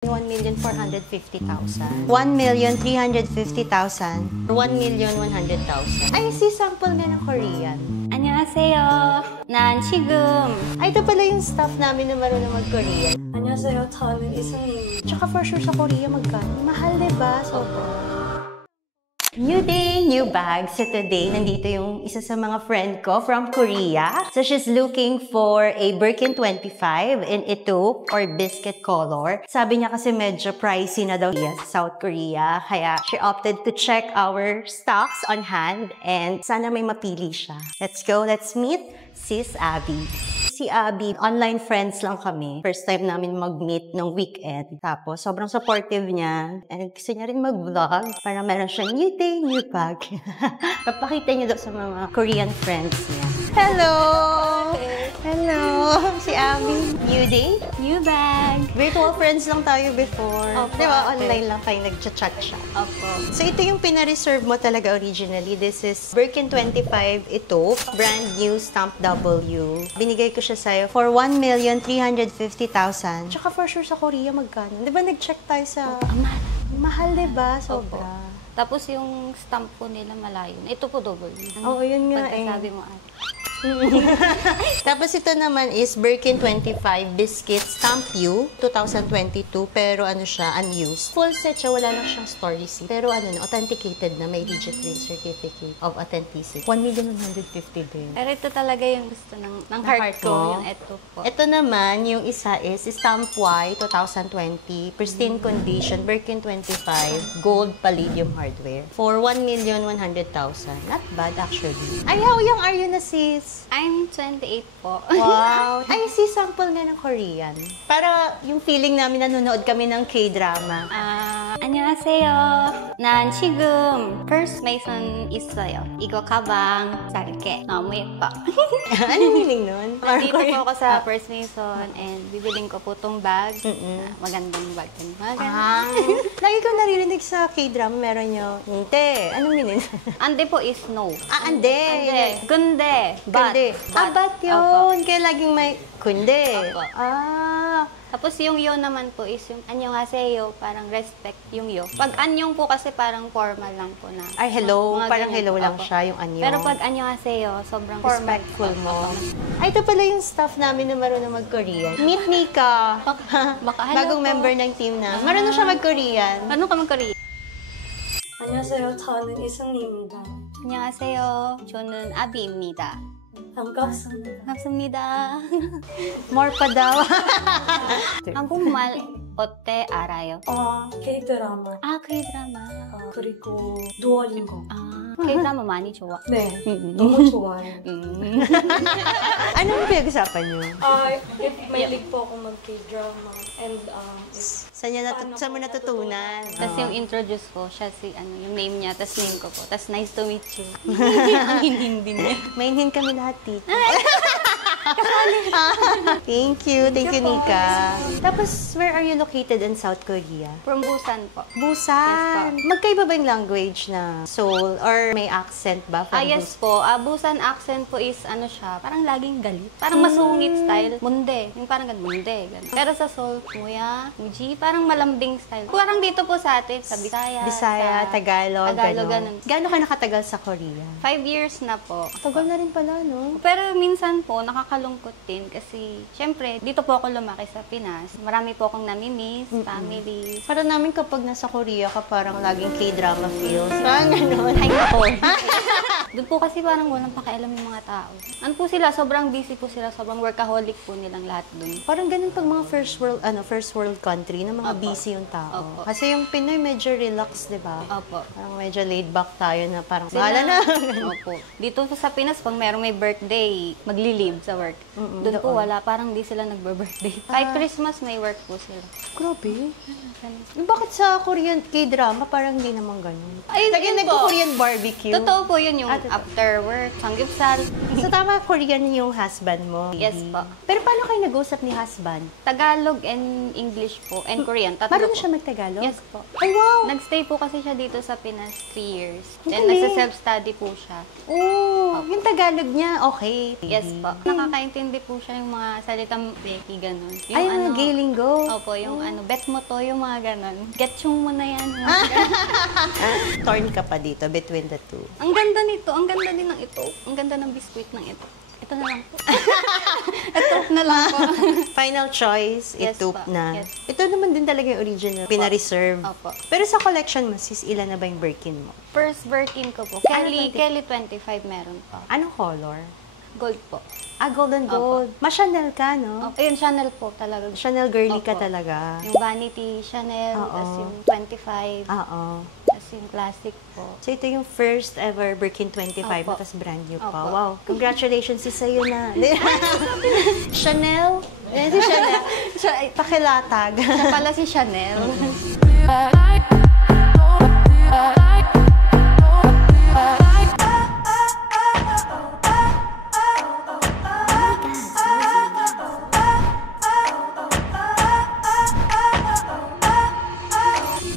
1,450,000. 1,350,000. 1,100,000. Ay, si sample nga ng Korean. 안녕하세요. 난 지금 Ay, ito pala yung staff namin na marunong mag-Korean. 안녕하세요. 저는 이승님. Tsaka for sure sa Korea magkano? Mahal, diba? Sobra. New day, new bag. So today, nandito yung isa sa mga friend ko from Korea. So she's looking for a Birkin 25 in ito or biscuit color. Sabi niya kasi medyo pricey na daw sa South Korea. Kaya she opted to check our stocks on hand and sana may mapili siya. Let's go, let's meet Sis Abby. Si Abby, online friends lang kami. First time namin mag-meet nung weekend. Tapos, sobrang supportive niya. And gusto niya rin mag-vlog para meron siya new day, new bag. Papakita niyo daw sa mga Korean friends niya. Hello! Hello! Si Abby. New day, new bag. virtual friends lang tayo before. Opo. Di ba? Online lang kayo nag-chat siya. Opo. So, ito yung pina-reserve mo talaga originally. This is Birkin 25 ito. Brand new, stamp W. Binigay ko siya sa'yo for 1,350,000. Tsaka for sure sa Korea, magkano? Di ba nag-check tayo sa... Mahal. Mahal, di ba? Sobra. Opo. Tapos yung stamp po nila malayo. Ito po double. Oo, yun nga eh. Pagkasabi mo ate. Tapos ito naman is Birkin 25 Biscuit Stamp U 2022 pero ano siya, unused. Full set siya, wala lang siyang store receipt. Pero ano na, authenticated na, may digit ring certificate of authenticity. 1,150,000 din. Pero ito talaga yung gusto ng heart ko. mo? Yung ito po. Ito naman, yung isa is Stamp Y 2020, pristine condition, Birkin 25, gold palladium hardware for 1,100,000. Not bad actually. Ay, how young are you na sis? I'm 28 po. Wow! Ay, si sample nga ng Korean. Para yung feeling namin nanonood kami ng K-drama. 안녕하세요. 난 지금 First Mason 있어요. 이거 가방 살게. 너무 예뻐. Anong meaning nun? Nandito po ako sa First Mason and bibiling ko po tong bag. Magandang bag. Lagi ko naririnig sa K-drama, meron nyo, Nte. Anong meaning? Ande po is no. Ande. Kunde. Kunde. But yun. Kaya laging may kunde. Opo. Tapos yung yo naman po is yung annyeonghaseyo, parang respect yung yo. Pag anyong po kasi parang formal lang po na. Ay, hello. Mga Parang ganyan. hello lang Opo. siya, yung anyo. Pero pag annyeonghaseyo, sobrang formal. respectful mo. Ay, ito pala yung staff namin na marunong mag-Korean. Meet Nika. Baka hello Bagong po. member ng team na. Marunong siya mag-Korean. Ano ka mag-Korea? 안녕하세요. 저는 이승님입니다. 안녕하세요. 저는 아비입니다. 반갑습니다. 반갑습니다. More pa daw. 한국말 어때 알아요? K-드라마. K-드라마. 그리고 두오링고. K-드라마 많이 좋아. 네, 너무 좋아요. Anong pinag-usapan niyo? Mahilig po ako mag-K-drama. And, Saan mo natutunan? Tapos yung introduce ko, siya yung name niya, tapos name ko po. Tapos nice to meet you. Ang hindi niya. Mainhin kami lahat dito. Thank you, Nika. Tapos, where are you located in South Korea? From Busan po. Busan. Yes po. Magkaiba ba yung language na Seoul or may accent ba? From Yes po. Busan accent po is ano siya, parang laging galit. Parang masungit style. Munde. Yung parang ganun, munde. Ganun. Pero sa Seoul, Muya, Muji, parang malambing style. Parang dito po sa atin, sa Bisaya. Bisaya, sa Tagalog, ganun. Gano'n ka nakatagal sa Korea? 5 years na po. Tagal na rin pala, no? Pero minsan po, nakakalungkot din kasi, syempre, dito po ako lumaki sa Pinas. Marami po akong namimiss, family. Para namin kapag nasa Korea ka, parang laging K-drama feels. Parang gano'n. Ay, nako. Doon po kasi parang walang pakialam yung mga tao. Ano po sila, sobrang busy po sila, sobrang workaholic po nilang lahat doon. Parang ganun pag mga first world country na mga Opo. busy yung tao. Opo. Kasi yung Pinoy medyo relax, di ba? Opo. Parang medyo laid back tayo na parang, Sila- bahala na. Opo. Dito po sa Pinas, pag merong may birthday, magli-leave sa work. Doon po wala, parang di sila nagbe-birthday. Kahit Christmas, may work po sila. Grabe. Ganun. Bakit sa Korean K-drama parang hindi naman ganun? Ay, Lagi yun po. nagko-Korean barbecue. Totoo po yun yung after work, sanggipsal. So tama, Korean yung husband mo? Yes po. Pero paano kayo nag-usap ni husband? Tagalog and English po, and Korean. Tatlo Marunong po. siya magtagalog? Yes po. Ay, wow! Nagstay po kasi siya dito sa Pinas 3 years. Ang And galing. nagsa-self-study po siya. Oh, yung Tagalog niya, okay. Yes po. Nakakaintindi po siya yung mga salitang Becky, ganun. Yung Ay, yung gay lingo. Opo, yung bet mo to, yung mga ganun. Get yung mo na yan. mga ganun. Torn ka pa dito between the two. Ang ganda nito, ang ganda din ng ito. Ang ganda ng biskuit ng ito. Ito na lang po. Ito na lang po. Final choice, Yes itup po. na. Yes. Ito naman din talaga yung original. Pina-reserve. Opo. Pero sa collection mo, sis, ilan na ba yung Birkin mo? First Birkin ko po. Kelly 25 meron pa. Anong color? Gold po. Ah, gold and gold. Ma-Chanel ka, no? Opo. Ayun, Chanel po talaga. Chanel girly ka Opo. talaga. Yung Vanity, Chanel, Oo. tapos yung 25, Oo. tapos yung classic po. So, ito yung first ever Birkin 25, Opo. tapos brand new pa. Opo. Wow. Congratulations sa sa'yo na. Chanel? Eh, si Chanel. Pakilatag. Siya pala si Chanel.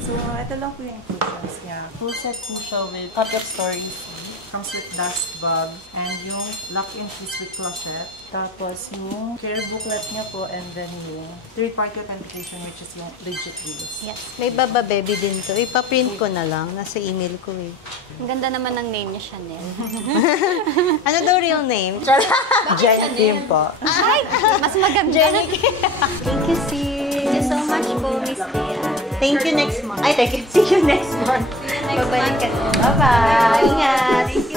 So, ito lang po yung inclusions niya. Full set po siya with pocket storage, comes with dust bag, and yung lock and key with closet. Tapos yung care booklet niya po, and then yung third-party authentication, which is yung legit wheels. Yes. May Baba Baby din to. Ipaprint ko na lang. Nasa email ko eh. Ang ganda naman ng name niya, Chanel. Ano daw real name? Jen Kim po. Ay! Mas maganda. Thank you, sis. Thank you so much po, Miss Tia. Thank you next month. Ay, thank you. See you next month. Next Babalik month. ka. Bye-bye. Ingat.